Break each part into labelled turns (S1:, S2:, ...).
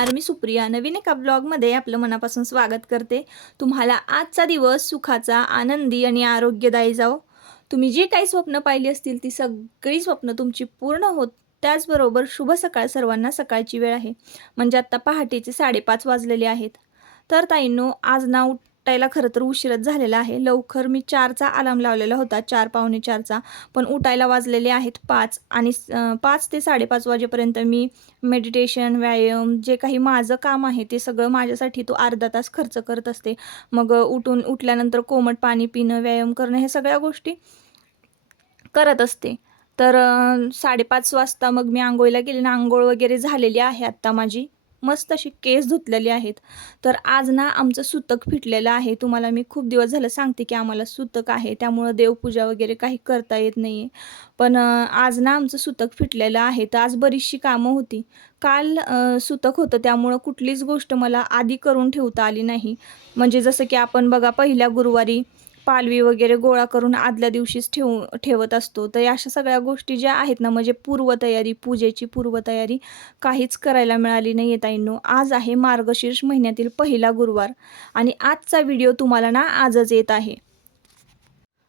S1: नमस्कार मी सुप्रिया. नवीन एका ब्लॉगमध्ये आपलं मनापासून स्वागत करते. तुम्हाला आजचा दिवस सुखाचा आनंदी आणि आरोग्यदायी जाओ तुम्ही जी काही स्वप्न पाहिली असतील ती सगळी स्वप्न तुमची पूर्ण होत. त्याचबरोबर शुभ सकाळ सर्वांना सकाळची वेळ आहे. म्हणजे आत्ता पहाटेचे साडेपाच वाजलेले आहेत. तर ताईंनो आज ना उठ उठायला खरं तर उशीरच झालेला आहे. लवकर मी चारचा अलार्म लावलेला होता. चार पावणे चारचा. पण उठायला वाजलेले आहेत पाच आणि पाच ते साडेपाच वाजेपर्यंत मी मेडिटेशन व्यायाम जे काही माझं काम आहे ते सगळं माझ्यासाठी तो अर्धा तास खर्च करत असते. मग उठून उठल्यानंतर कोमट पाणी पिणं व्यायाम करणं हे सगळ्या गोष्टी करत असते. तर साडेपाच वाजता मग मी आंघोळीला गेले ना आंघोळ वगैरे झालेली आहे आत्ता माझी. मस्त अशी केस धुतलेली आहेत. तर आज ना आमचं सुतक फिटलेलं आहे. तुम्हाला मी खूप दिवस झालं सांगते की आम्हाला सुतक आहे. त्यामुळं देवपूजा वगैरे काही करता येत नाही आहे पण आज ना आमचं सुतक फिटलेलं आहे. तर आज बरीचशी कामं होती. काल सुतक होतं. त्यामुळं कुठलीच गोष्ट मला आधी करून ठेवता आली नाही. म्हणजे जसं की आपण बघा पहिल्या गुरुवारी पालवी वगैरे गोळा करून आदल्या दिवशीच ठेवू ठेवत असतो. तर अशा सगळ्या गोष्टी ज्या आहेत ना म्हणजे पूर्वतयारी पूजेची पूर्वतयारी काहीच करायला मिळाली नाही आहे ताईंनो. आज आहे मार्गशीर्ष महिन्यातील पहिला गुरुवार आणि आजचा व्हिडिओ तुम्हाला ना आजच येत आहे.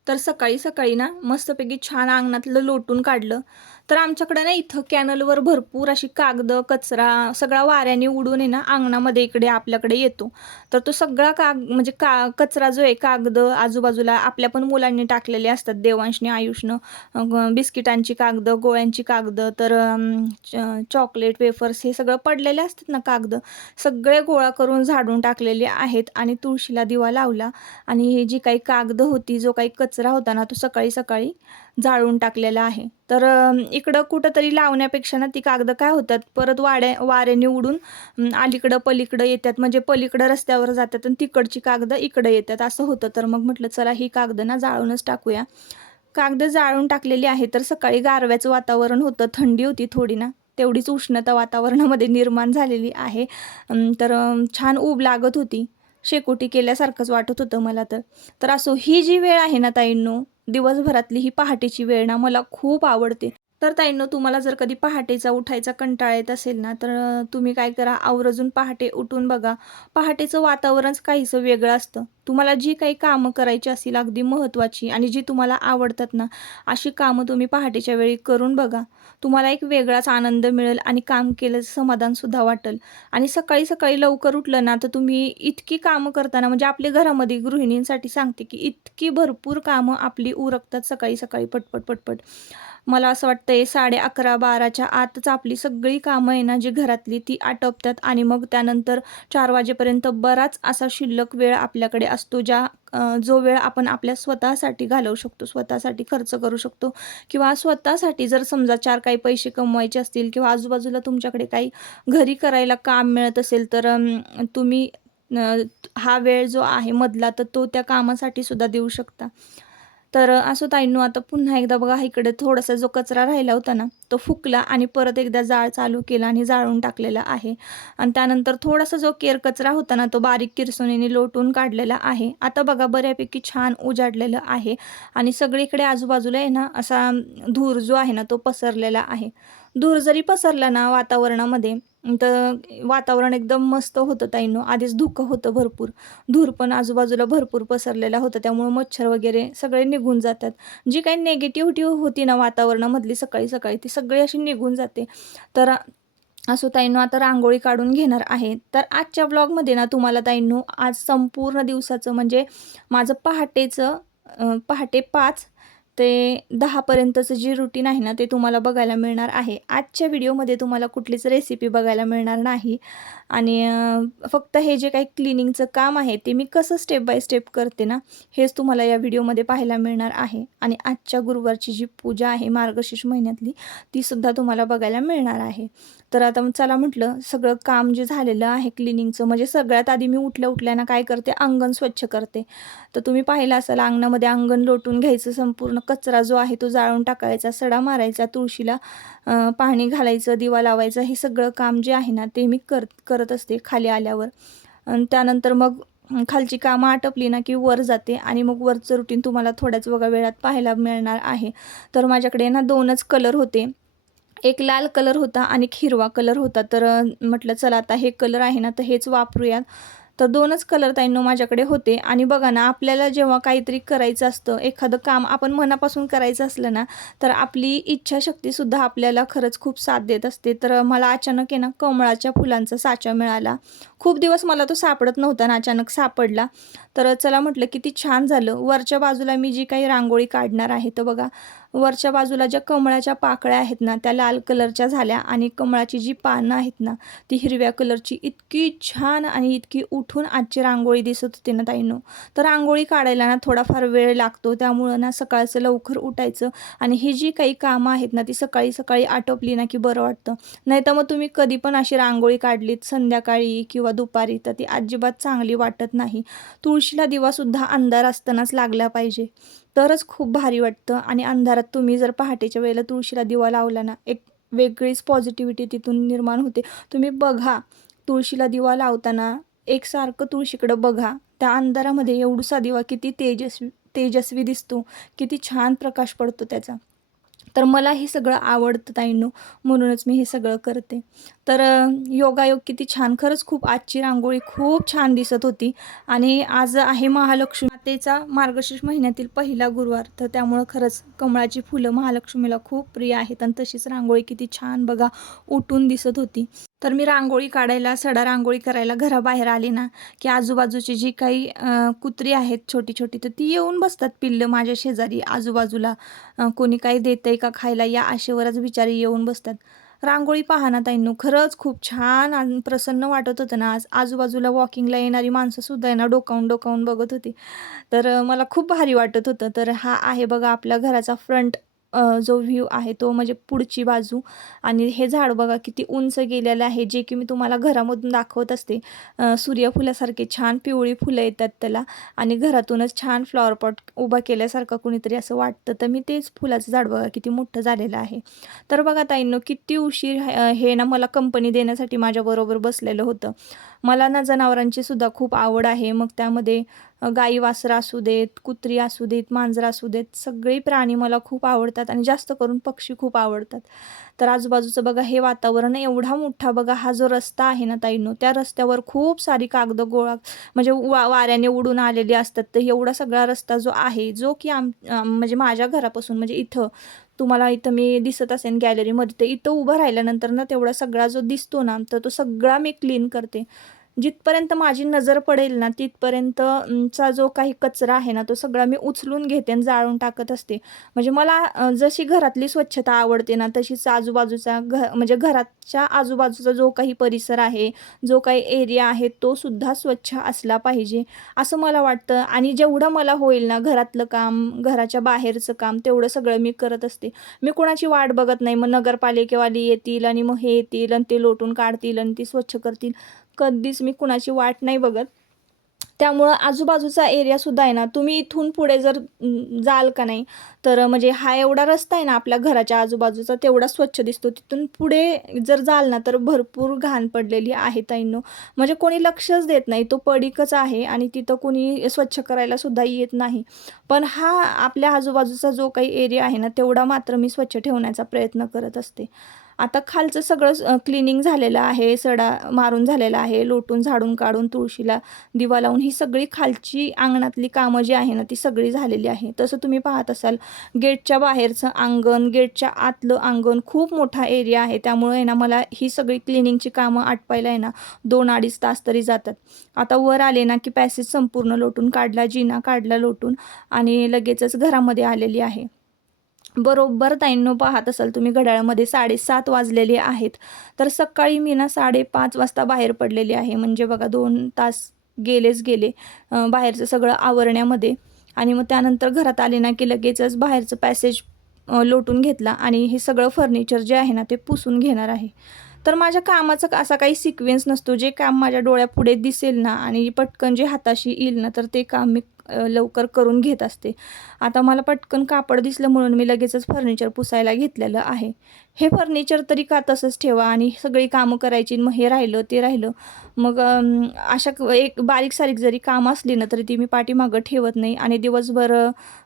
S1: तर सकाळी सकाळी ना मस्तपैकी छान अंगणातलं लोटून काढलं. तर आमच्याकडे ना इथं कॅनलवर भरपूर अशी कागदं कचरा सगळा वाऱ्याने उडून आहे ना अंगणामध्ये इकडे आपल्याकडे येतो. तर तो सगळा काग म्हणजे का कचरा जो आहे कागद आजूबाजूला आपल्या पण मुलांनी टाकलेले असतात देवांशने आयुषनं बिस्किटांची कागदं गोळ्यांची कागदं तर च- चॉकलेट वेफर्स हे सगळं पडलेले असतात ना कागदं सगळे गोळा करून झाडून टाकलेले आहेत आणि तुळशीला दिवा लावला. आणि हे जी काही कागदं होती जो काही कचरा होता ना तो सकाळी सकाळी जाळून टाकलेला आहे. तर इकडं कुठंतरी लावण्यापेक्षा ना ती कागदं काय होतात परत वाड्या वाऱ्याने उडून अलीकडं पलीकडं येतात. म्हणजे पलीकडं रस्त्यावर जातात आणि तिकडची कागदं इकडं येतात. असं होतं. तर मग म्हटलं चला ही कागदं ना जाळूनच टाकूया. कागदं जाळून टाकलेली आहे तर सकाळी गारव्याचं वातावरण होतं. थंडी होती थोडी ना. तेवढीच उष्णता वातावरणामध्ये निर्माण झालेली आहे. तर छान ऊब लागत होती. शेकोटी केल्यासारखंच वाटत होतं मला तर. तर असो ही जी वेळ आहे ना ताईंनो दिवसभरातली ही पहाटेची वेळ ना मला खूप आवडते. तर ताईंनो तुम्हाला जर कधी पहाटेचा उठायचा कंटाळा येत असेल ना तर तुम्ही काय करा आवर्जून पहाटे उठून बघा. पहाटेचं वातावरणच काहीसं वेगळं असतं. तुम्हाला जी काही कामं करायची असतील अगदी महत्त्वाची आणि जी तुम्हाला आवडतात ना अशी कामं तुम्ही पहाटेच्या वेळी करून बघा. तुम्हाला एक वेगळाच आनंद मिळेल आणि काम केलं समाधानसुद्धा वाटेल. आणि सकाळी सकाळी लवकर उठलं ना तर तुम्ही इतकी कामं करताना म्हणजे आपल्या घरामध्ये गृहिणींसाठी सांगते की इतकी भरपूर कामं आपली उरकतात सकाळी सकाळी पटपट पटपट. मला असं वाटतंय साडे अकरा बाराच्या आतच आपली सगळी कामं आहे ना जी घरातली ती आटोपतात आणि मग त्यानंतर चार वाजेपर्यंत बराच असा शिल्लक वेळ आपल्याकडे असतो ज्या जो वेळ आपण आपल्या स्वतःसाठी घालवू शकतो स्वतःसाठी खर्च करू शकतो. किंवा स्वतःसाठी जर समजा चार काही पैसे कमवायचे असतील किंवा आजूबाजूला तुमच्याकडे काही घरी करायला काम मिळत असेल तर तुम्ही हा वेळ जो आहे मधला तर तो त्या कामासाठी सुद्धा देऊ शकता. तर असो ताईंनो आता पुन्हा एकदा बघा इकडे थोडासा जो कचरा राहिला होता ना तो फुकला आणि परत एकदा जाळ चालू केला आणि जाळून टाकलेला आहे. आणि त्यानंतर थोडासा जो केर कचरा होता ना तो बारीक किरसुनीने लोटून काढलेला आहे. आता बघा बऱ्यापैकी छान उजाडलेलं आहे. आणि सगळीकडे आजूबाजूला आहे ना असा धूर जो आहे ना तो पसरलेला आहे. धूर जरी पसरला ना वातावरणामध्ये तर वातावरण एकदम मस्त होतं ताईंनो. आधीच धुकं होतं भरपूर. धूर पण आजूबाजूला भरपूर पसरलेला होता त्यामुळं मच्छर वगैरे सगळे निघून जातात. जी काही नेगेटिव्हिटी होती ना वातावरणामधली सकाळी सकाळी ती सगळी अशी निघून जाते. तर असो ताईंनो आता रांगोळी काढून घेणार आहे. तर आजच्या ब्लॉगमध्ये ना तुम्हाला ताईंनो आज संपूर्ण दिवसाचं म्हणजे माझं पहाटेचं पहाटे पाच ते दहापर्यंतचं जी रुटीन आहे ना ते तुम्हाला बघायला मिळणार आहे. आजच्या व्हिडिओमध्ये तुम्हाला कुठलीच रेसिपी बघायला मिळणार नाही. आणि फक्त हे जे काही क्लिनिंगचं काम आहे ते मी कसं स्टेप बाय स्टेप करते ना हेच तुम्हाला या व्हिडिओमध्ये पाहायला मिळणार आहे. आणि आजच्या गुरुवारची जी पूजा आहे मार्गशीर्ष महिन्यातली तीसुद्धा तुम्हाला बघायला मिळणार आहे. तर आता चला म्हटलं सगळं काम जे झालेलं आहे क्लिनिंगचं म्हणजे सगळ्यात आधी मी उठल्या उठल्यानं काय करते अंगण स्वच्छ करते. तर तुम्ही पाहिलं असाल अंगणामध्ये अंगण लोटून घ्यायचं संपूर्ण कचरा जो आहे तो जाळून टाकायचा सडा मारायचा तुळशीला पाणी घालायचं दिवा लावायचा हे सगळं काम जे आहे ना ते मी कर करत असते खाली आल्यावर. आणि त्यानंतर मग खालची कामं आटपली ना की वर जाते आणि मग वरचं रुटीन तुम्हाला थोड्याच बघा वेळात पाहायला मिळणार आहे. तर माझ्याकडे ना दोनच कलर होते. एक लाल कलर होता आणि एक हिरवा कलर होता. तर म्हटलं चला आता हे कलर आहे ना तर हेच वापरूयात. तर दोनच कलर ताईंनो माझ्याकडे होते. आणि बघा ना आपल्याला जेव्हा काहीतरी करायचं असतं एखादं काम आपण मनापासून करायचं असलं ना तर आपली इच्छाशक्तीसुद्धा आपल्याला खरंच खूप साथ देत असते. तर मला अचानक आहे ना कमळाच्या फुलांचा साचा मिळाला. खूप दिवस मला तो सापडत नव्हता ना अचानक सापडला. तर चला म्हटलं किती छान झालं. वरच्या बाजूला मी जी काही रांगोळी काढणार आहे तर बघा वरच्या बाजूला ज्या कमळाच्या पाकळ्या आहेत ना त्या लाल कलरच्या झाल्या आणि कमळाची जी पानं आहेत ना ती हिरव्या कलरची इतकी छान आणि इतकी उठून आजची रांगोळी दिसत होती ना ताईनो. तर रांगोळी काढायला ना थोडाफार वेळ लागतो त्यामुळं ना सकाळचं लवकर उठायचं आणि ही जी काही कामं आहेत ना ती सकाळी सकाळी आटोपली ना की बरं वाटतं. नाही तर मग तुम्ही कधी पण अशी रांगोळी काढलीत संध्याकाळी किंवा दुपारी तर ती अजिबात चांगली वाटत नाही. तुळशीला दिवासुद्धा अंधार असतानाच लागला पाहिजे. तरच खूप भारी वाटतं. आणि अंधारात तुम्ही जर पहाटेच्या वेळेला तुळशीला दिवा लावला ना एक वेगळीच पॉझिटिव्हिटी तिथून निर्माण होते. तुम्ही बघा तुळशीला दिवा लावताना एकसारखं तुळशीकडं बघा. त्या अंधारामध्ये एवढूसा दिवा किती तेजस्वी तेजस्वी दिसतो. किती छान प्रकाश पडतो त्याचा. तर मला हे सगळं आवडतं ताईंनो म्हणूनच मी हे सगळं करते. तर योगायोग किती छान. खरंच खूप आजची रांगोळी खूप छान दिसत होती. आणि आज आहे महालक्ष्मी मातेचा मार्गशीर्ष महिन्यातील पहिला गुरुवार. तर त्यामुळं खरंच कमळाची फुलं महालक्ष्मीला खूप प्रिय आहेत. आणि तशीच रांगोळी किती छान बघा उठून दिसत होती. तर मी रांगोळी काढायला सडा रांगोळी करायला घराबाहेर आली ना की आजूबाजूची जी काही कुत्री आहेत छोटी छोटी तर ती येऊन बसतात पिल्लं माझ्या शेजारी आजूबाजूला. कोणी काही देतंय का खायला या आशेवरच बिचारी येऊन बसतात. रांगोळी पाहना ताईंनो खरंच खूप छान आणि प्रसन्न वाटत होतं ना आज. आजूबाजूला वॉकिंगला येणारी माणसंसुद्धा आहे ना डोकावून डोकावून बघत होती. तर मला खूप भारी वाटत होतं. तर हा आहे बघा आपल्या घराचा फ्रंट जो व्ह्यू आहे तो म्हणजे पुढची बाजू. आणि हे झाड बघा किती उंच गेलेलं आहे जे की मी तुम्हाला घरामधून दाखवत असते. सूर्यफुलासारखे छान पिवळी फुलं येतात त्याला आणि घरातूनच छान फ्लॉवर पॉट उभा केल्यासारखं कुणीतरी असं वाटतं. तर मी तेच फुलाचं झाड बघा किती मोठं झालेलं आहे. तर बघा ताईंनो किती उशीर हे ना मला कंपनी देण्यासाठी माझ्याबरोबर बसलेलं होतं. मला ना जनावरांची सुद्धा खूप आवड आहे. मग त्यामध्ये गाई वासरं असू देत कुत्री असू देत मांजरं असू देत सगळे प्राणी मला खूप आवडतात आणि जास्त करून पक्षी खूप आवडतात. तर आजूबाजूचं बघा हे वातावरण एवढा मोठा बघा हा जो रस्ता आहे ना ताईंनो त्या रस्त्यावर खूप सारी कागदं गोळा म्हणजे वा वाऱ्याने उडून आलेली असतात. तर एवढा सगळा रस्ता जो आहे जो की आम म्हणजे माझ्या घरापासून म्हणजे इथं तुम्हाला इथं मी दिसत असेल गॅलरीमध्ये तर इथं उभं राहिल्यानंतर ना तेवढा सगळा जो दिसतो ना तर तो सगळा मी क्लीन करते. जिथपर्यंत माझी नजर पडेल ना तिथपर्यंतचा जो काही कचरा आहे ना तो सगळा मी उचलून घेते आणि जाळून टाकत असते. म्हणजे मला जशी घरातली स्वच्छता आवडते ना तशीच आजूबाजूचा घ म्हणजे घराच्या आजूबाजूचा जो काही परिसर आहे जो काही एरिया आहे तो सुद्धा स्वच्छ असला पाहिजे असं मला वाटतं. आणि जेवढं मला होईल ना घरातलं काम घराच्या बाहेरचं काम तेवढं सगळं मी करत असते. मी कोणाची वाट बघत नाही. मग नगरपालिकेवाली येतील आणि मग हे येतील आणि ते लोटून काढतील आणि ती स्वच्छ करतील. कधीच मी कुणाची वाट नाही बघत. त्यामुळं आजूबाजूचा एरियासुद्धा आहे ना तुम्ही इथून पुढे जर जाल का नाही तर म्हणजे हा एवढा रस्ता आहे ना आपल्या घराच्या आजूबाजूचा तेवढा स्वच्छ दिसतो. तिथून पुढे जर जाल ना तर भरपूर घाण पडलेली आहे ताईंनो. म्हणजे कोणी लक्षच देत नाही तो पडीकच आहे आणि तिथं कोणी स्वच्छ करायला सुद्धा येत नाही. पण हा आपल्या आजूबाजूचा जो काही एरिया आहे ना तेवढा मात्र मी स्वच्छ ठेवण्याचा प्रयत्न करत असते. आता खालचं सगळं क्लिनिंग झालेलं आहे सडा मारून झालेला आहे लोटून झाडून काढून तुळशीला दिवा लावून ही सगळी खालची अंगणातली कामं जी आहे ना ती सगळी झालेली आहे. तसं तुम्ही पाहत असाल गेटच्या बाहेरचं अंगण गेटच्या आतलं अंगण खूप मोठा एरिया आहे. त्यामुळे आहे ना मला ही सगळी क्लिनिंगची कामं आटपायला आहे ना दोन अडीच तास तरी जातात. आता वर आले ना की पॅसेज संपूर्ण लोटून काढला जिना काढला लोटून आणि लगेचच घरामध्ये आलेली आहे. बरोबर ताईंनो पाहत असाल तुम्ही घड्याळामध्ये साडेसात वाजलेले आहेत. तर सकाळी मी ना साडेपाच वाजता बाहेर पडलेली आहे. म्हणजे बघा दोन तास गेलेच गेले बाहेरचं सगळं आवरण्यामध्ये. आणि मग त्यानंतर घरात आले ना की लगेचच बाहेरचं पॅसेज लोटून घेतला आणि हे सगळं फर्निचर जे आहे ना ते पुसून घेणार आहे. तर माझ्या कामाचा असा काही सिक्वेन्स नसतो. जे काम माझ्या डोळ्यापुढे दिसेल ना आणि पटकन जे हाताशी येईल ना तर ते काम मी लवकर करून घेत असते. आता मला पटकन कापड दिसलं म्हणून मी लगेचच फर्निचर पुसायला घेतलेलं आहे. हे फर्निचर तरी का तसंच ठेवा आणि सगळी कामं करायची मग हे राहिलं ते राहिलं. मग अशा एक बारीक सारीक जरी काम असली ना तरी ती मी पाठीमागं ठेवत नाही आणि दिवसभर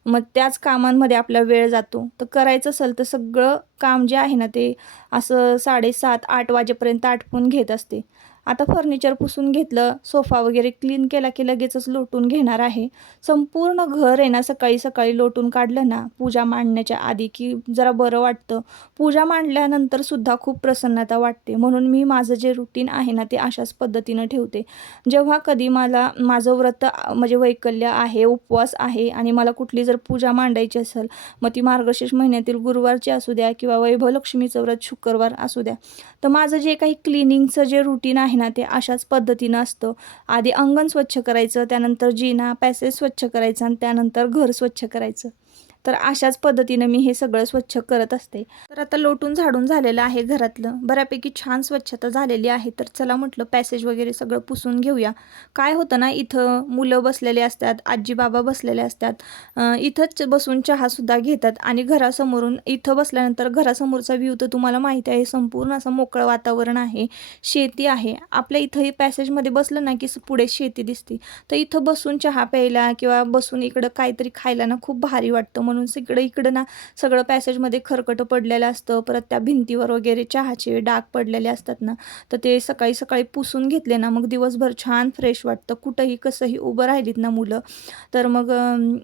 S1: मग त्याच कामांमध्ये आपला वेळ जातो. तर करायचं असेल तर सगळं काम जे आहे ना ते असं साडेसात आठ वाजेपर्यंत आटपून घेत असते. आता फर्निचर पुसून घेतलं सोफा वगैरे क्लीन केला की लगेचच लोटून घेणार आहे. संपूर्ण घर आहे ना सकाळी सकाळी लोटून काढलं ना पूजा मांडण्याच्या आधी की जरा बरं वाटतं. पूजा मांडल्यानंतर सुद्धा खूप प्रसन्नता वाटते. म्हणून मी माझं जे रुटीन आहे ना ते अशाच पद्धतीनं ठेवते. जेव्हा कधी मला माझं व्रत म्हणजे वैकल्य आहे उपवास आहे आणि मला कुठली जर पूजा मांडायची असेल मग ती मार्गशीर्ष महिन्यातील गुरुवारची असू द्या किंवा वैभव लक्ष्मीचं व्रत शुक्रवार असू द्या. तर माझं जे काही क्लिनिंगचं जे रुटीन आहे ना ते अशाच पद्धतीनं असतं. आधी अंगण स्वच्छ करायचं त्यानंतर जिना पॅसेज स्वच्छ करायचं आणि त्यानंतर घर स्वच्छ करायचं. तर अशाच पद्धतीनं मी हे सगळं स्वच्छ करत असते. तर आता लोटून झाडून झालेलं आहे घरातलं. बऱ्यापैकी छान स्वच्छता झालेली आहे. तर चला म्हटलं पॅसेज वगैरे सगळं पुसून घेऊया. काय होतं ना इथं मुलं बसलेले असतात आजी बाबा बसलेले असतात. इथंच बसून चहासुद्धा घेतात आणि घरासमोरून इथं बसल्यानंतर घरासमोरचा व्ह्यू तर तुम्हाला माहिती आहे संपूर्ण असं मोकळं वातावरण आहे. शेती आहे. आपल्या इथंही पॅसेजमध्ये बसलं ना की पुढे शेती दिसते. तर इथं बसून चहा प्यायला किंवा बसून इकडं काहीतरी खायला ना खूप भारी वाटतं म्हणून म्हणून इकडं इकडं ना सगळं पॅसेजमध्ये खरकटं पडलेलं असतं. परत त्या भिंतीवर वगैरे चहाचे डाग पडलेले असतात ना तर ते सकाळी सकाळी पुसून घेतले ना मग दिवसभर छान फ्रेश वाटतं. कुठंही कसंही उभं राहिलीत ना मुलं तर मग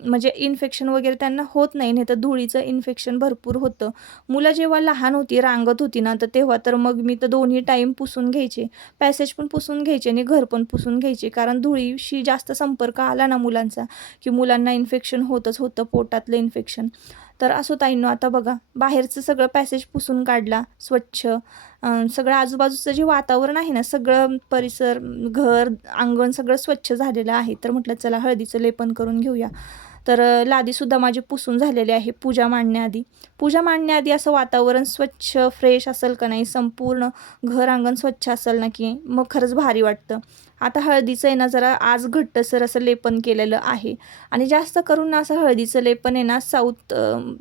S1: म्हणजे इन्फेक्शन वगैरे त्यांना होत नाही नाही तर धुळीचं इन्फेक्शन भरपूर होतं. मुलं जेव्हा लहान होती रांगत होती ना तर तेव्हा तर मग मी तर दोन्ही टाईम पुसून घ्यायचे. पॅसेज पण पुसून घ्यायचे आणि घर पण पुसून घ्यायचे. कारण धुळीशी जास्त संपर्क आला ना मुलांचा की मुलांना इन्फेक्शन होतच होतं पोटातलं इन्फेक्शन तर असो ताईंनो आता बघा बाहेरचं सगळं पॅसेज पुसून काढला स्वच्छ. सगळं आजूबाजूचं जे वातावरण आहे ना सगळं परिसर घर अंगण सगळं स्वच्छ झालेलं आहे. तर म्हटलं चला हळदीचं लेपन करून घेऊया. तर लादीसुद्धा माझी पुसून झालेली आहे पूजा मांडण्याआधी पूजा मांडण्याआधी असं वातावरण स्वच्छ फ्रेश असेल का नाही संपूर्ण घर अंगण स्वच्छ असेल ना की मग खरंच भारी वाटतं. आता हळदीचं आहे ना जरा आज घट्टसर असं लेपन केलेलं आहे. आणि जास्त करून ना असं हळदीचं लेपन आहे ना साऊथ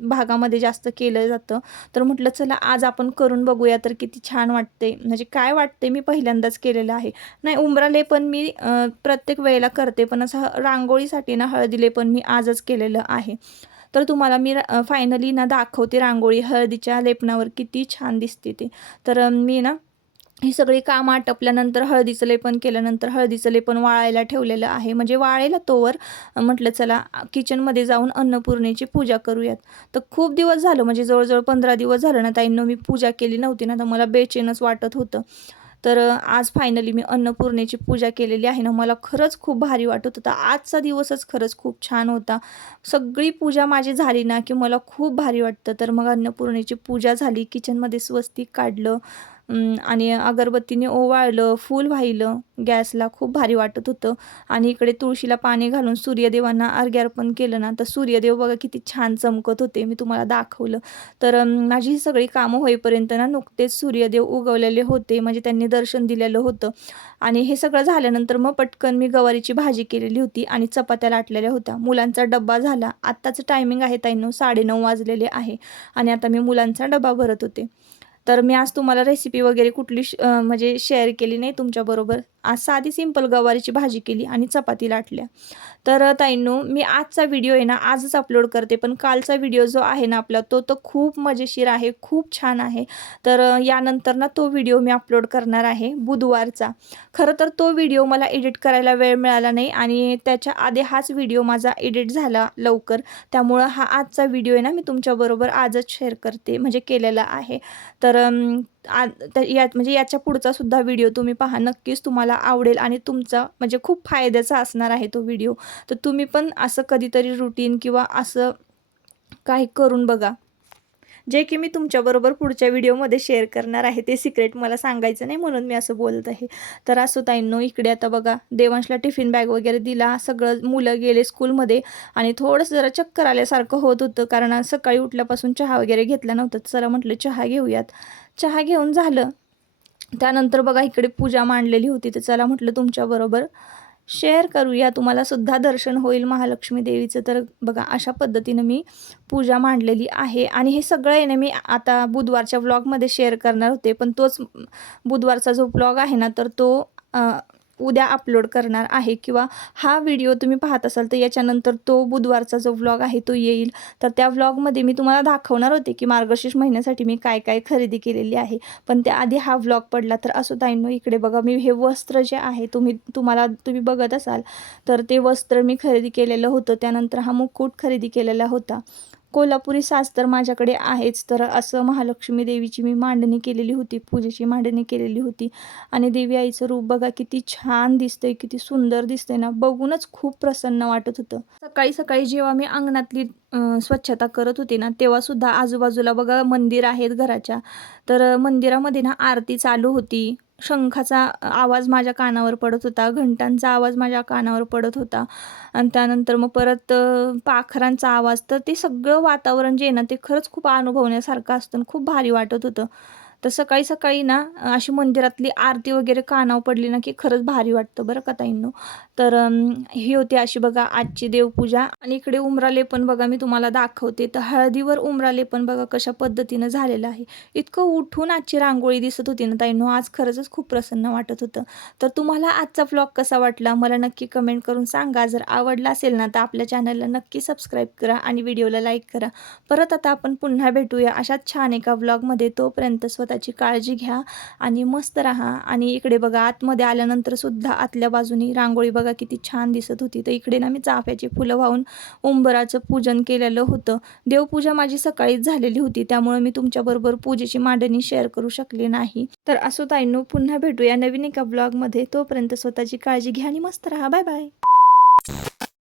S1: भागामध्ये जास्त केलं जातं. तर म्हटलं चला आज आपण करून बघूया तर किती छान वाटते. म्हणजे काय वाटते मी पहिल्यांदाच केलेलं आहे. नाही उमरा लेपन मी प्रत्येक वेळेला करते पण असं रांगोळीसाठी ना हळदी लेपन मी आजच केलेलं आहे. तर तुम्हाला मी फायनली ना दाखवते रांगोळी. हळदीच्या लेपनावर किती छान दिसते ते. तर मी ना ही सगळी कामं आटपल्यानंतर हळदीचं लेपन केल्यानंतर हळदीचं लेपन वाळायला ठेवलेलं आहे. म्हणजे वाळायला तोवर म्हटलं चला किचनमध्ये जाऊन अन्नपूर्णेची पूजा करूयात. तर खूप दिवस झालं म्हणजे जवळजवळ पंधरा दिवस झालं ना ताईंनो मी पूजा केली नव्हती ना तर मला बेचैनच वाटत होतं. तर आज फायनली मी अन्नपूर्णेची पूजा केलेली आहे ना मला खरंच खूप भारी वाटत होता. आजचा दिवसच खरंच खूप छान होता. सगळी पूजा माझी झाली ना की मला खूप भारी वाटतं. तर मग अन्नपूर्णेची पूजा झाली किचनमध्ये स्वस्तिक काढलं आणि अगरबत्तीने ओवाळलं फूल वाहिलं गॅसला खूप भारी वाटत होतं. आणि इकडे तुळशीला पाणी घालून सूर्यदेवांना अर्घ्यार्पण केलं ना तर सूर्यदेव बघा किती छान चमकत होते. मी तुम्हाला दाखवलं. तर माझी ही सगळी कामं होईपर्यंत ना नुकतेच सूर्यदेव उगवलेले होते. म्हणजे त्यांनी दर्शन दिलेलं होतं. आणि हे सगळं झाल्यानंतर मग पटकन मी गवारीची भाजी केलेली होती आणि चपात्या लाटलेल्या होत्या. मुलांचा डब्बा झाला. आत्ताचं टायमिंग आहे ताईंनो साडेनऊ वाजलेले आहे. आणि आता मी मुलांचा डबा भरत होते. तर मी आज तुम्हाला रेसिपी वगैरे कुठली श- म्हणजे शेअर केली नाही तुमच्याबरोबर. आज साधी सिंपल गवारीची भाजी केली आणि चपाती लाटल्या तर ताईंनो मी आजचा व्हिडिओ आहे ना आजच अपलोड करते पण कालचा व्हिडिओ जो आहे ना आपला तो तर खूप मजेशीर आहे खूप छान आहे. तर यानंतर ना तो व्हिडिओ मी अपलोड करणार आहे बुधवारचा. खरं तर तो व्हिडिओ मला एडिट करायला वेळ मिळाला नाही आणि त्याच्या आधी हाच व्हिडिओ माझा एडिट झाला लवकर. त्यामुळं हा आजचा व्हिडिओ आहे ना मी तुमच्याबरोबर आजच शेअर करते म्हणजे केलेला आहे. तर तर आ त्या- यात म्हणजे याच्या पुढचा सुद्धा व्हिडिओ तुम्ही पहा. नक्कीच तुम्हाला आवडेल आणि तुमचा म्हणजे खूप फायद्याचा असणार आहे तो व्हिडिओ. तर तुम्ही पण असं कधीतरी रुटीन किंवा असं काही करून बघा. जे की मी तुमच्याबरोबर पुढच्या व्हिडिओमध्ये शेअर करणार आहे. ते सिक्रेट मला सांगायचं नाही म्हणून मी असं बोलत आहे. तर असं ताईंनो इकडे आता बघा देवांशला टिफिन बॅग वगैरे दिला. सगळं मुलं गेले स्कूलमध्ये आणि थोडंसं जरा चक्कर आल्यासारखं होत होतं कारण सकाळी उठल्यापासून चहा वगैरे घेतला नव्हता. चला म्हटलं चहा घेऊयात. चहा घेऊन झालं. त्यानंतर बघा इकडे पूजा मांडलेली होती. तर चला म्हटलं तुमच्याबरोबर शेअर करूया. तुम्हाला सुद्धा दर्शन होईल महालक्ष्मी देवीचं. तर बघा अशा पद्धतीनं मी पूजा मांडलेली आहे. आणि हे सगळं आहे ना मी आता बुधवारच्या व्लॉगमध्ये शेअर करणार होते. पण तोच बुधवारचा जो ब्लॉग आहे ना तर तो उद्या अपलोड करणार आहे किंवा हा व्हिडिओ तुम्ही पाहत असाल तर याच्यानंतर तो बुधवारचा जो व्लॉग आहे तो येईल. तर त्या व्लॉगमध्ये मी तुम्हाला दाखवणार होते की मार्गशीर्ष महिन्यासाठी मी काय काय खरेदी केलेली आहे. पण त्याआधी हा व्लॉग पडला तर असो ताईंनो इकडे बघा मी हे वस्त्र जे आहे तुम्ही तुम्हाला तुम्ही बघत असाल तर ते वस्त्र मी खरेदी केलेलं होतं. त्यानंतर हा मुकुट खरेदी केलेला होता. कोल्हापुरी साज तर माझ्याकडे आहेच. तर असं महालक्ष्मी देवीची मी मांडणी केलेली होती पूजेची मांडणी केलेली होती. आणि देवी आईचं रूप बघा किती छान दिसतंय किती सुंदर दिसतंय ना. बघूनच खूप प्रसन्न वाटत होतं. सकाळी सकाळी जेव्हा मी अंगणातली स्वच्छता करत होती ना तेव्हा सुद्धा आजूबाजूला बघा मंदिर आहेत घराच्या. तर मंदिरामध्ये ना आरती चालू होती. शंखाचा आवाज माझ्या कानावर पडत होता घंटांचा आवाज माझ्या कानावर पडत होता. आणि त्यानंतर मग परत पाखरांचा आवाज तर ते सगळं वातावरण जे आहे ना ते खरंच खूप अनुभवण्यासारखं असतं आणि खूप भारी वाटत होतं. तर सकाळी सकाळी ना अशी मंदिरातली आरती वगैरे कानावर पडली ना की खरंच भारी वाटतं बरं का ताईंनो. तर ही होती अशी बघा आजची देवपूजा. आणि इकडे उमराले पण बघा मी तुम्हाला दाखवते. तर हळदीवर उमराले पण बघा कशा पद्धतीनं झालेलं आहे. इतकं उठून आजची रांगोळी दिसत होती ना ताईंनो. आज खरंच खूप प्रसन्न वाटत होतं. तर तुम्हाला आजचा व्लॉग कसा वाटला? मला नक्की कमेंट करून सांगा. जर आवडला असेल ना तर आपल्या चॅनलला नक्की सबस्क्राईब करा आणि व्हिडिओला लाईक करा. परत आता आपण पुन्हा भेटूया अशाच छान एका व्लॉगमध्ये तोपर्यंत स्वतः स्वतःची काळजी घ्या आणि मस्त राहा. आणि इकडे बघा आतमध्ये आल्यानंतर सुद्धा आतल्या बाजूनी रांगोळी बघा किती छान दिसत होती. तर इकडे ना मी चाफ्याची फुलं वाहून उंबराचं पूजन केलेलं होतं. देवपूजा माझी सकाळीच झालेली होती त्यामुळे मी तुमच्याबरोबर पूजेची मांडणी शेअर करू शकले नाही. तर असो ताईंनो पुन्हा भेटूया नवीन एका ब्लॉगमध्ये तोपर्यंत स्वतःची काळजी घ्या आणि मस्त राहा. Bye bye